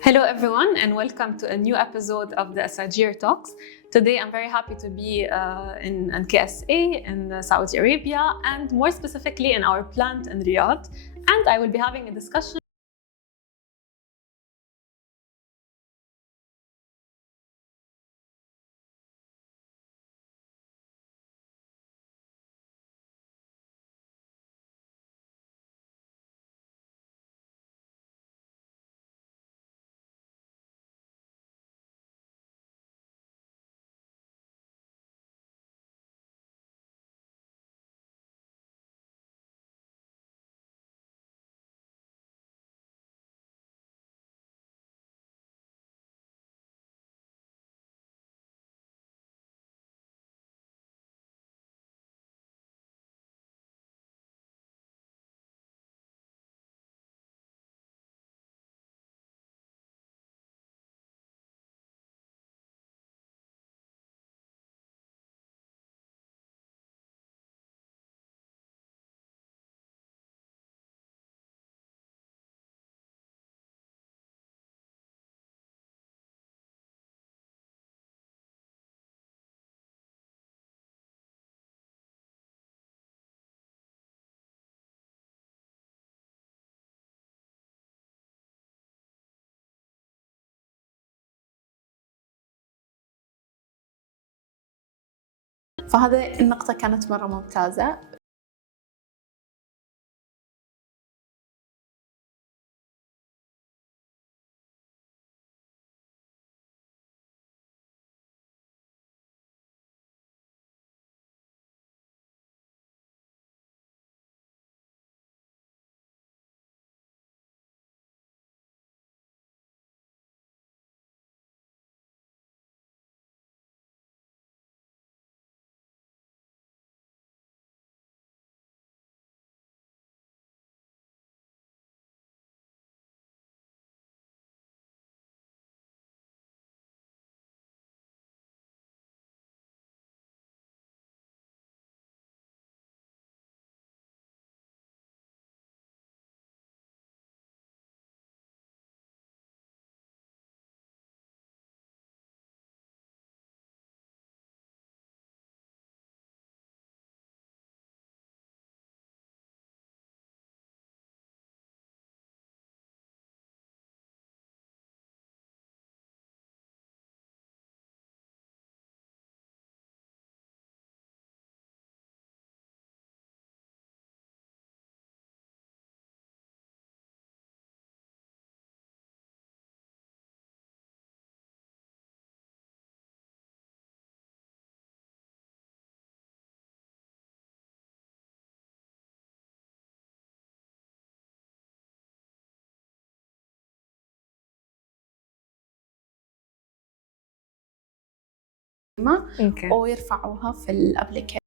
Hello everyone and welcome to a new episode of the SIG Talks. Today I'm very happy to be in KSA in Saudi Arabia and more specifically in our plant in Riyadh, and I will be having a discussion فهذه النقطة كانت مرة ممتازة. أو يرفعوها في الابليكيشن.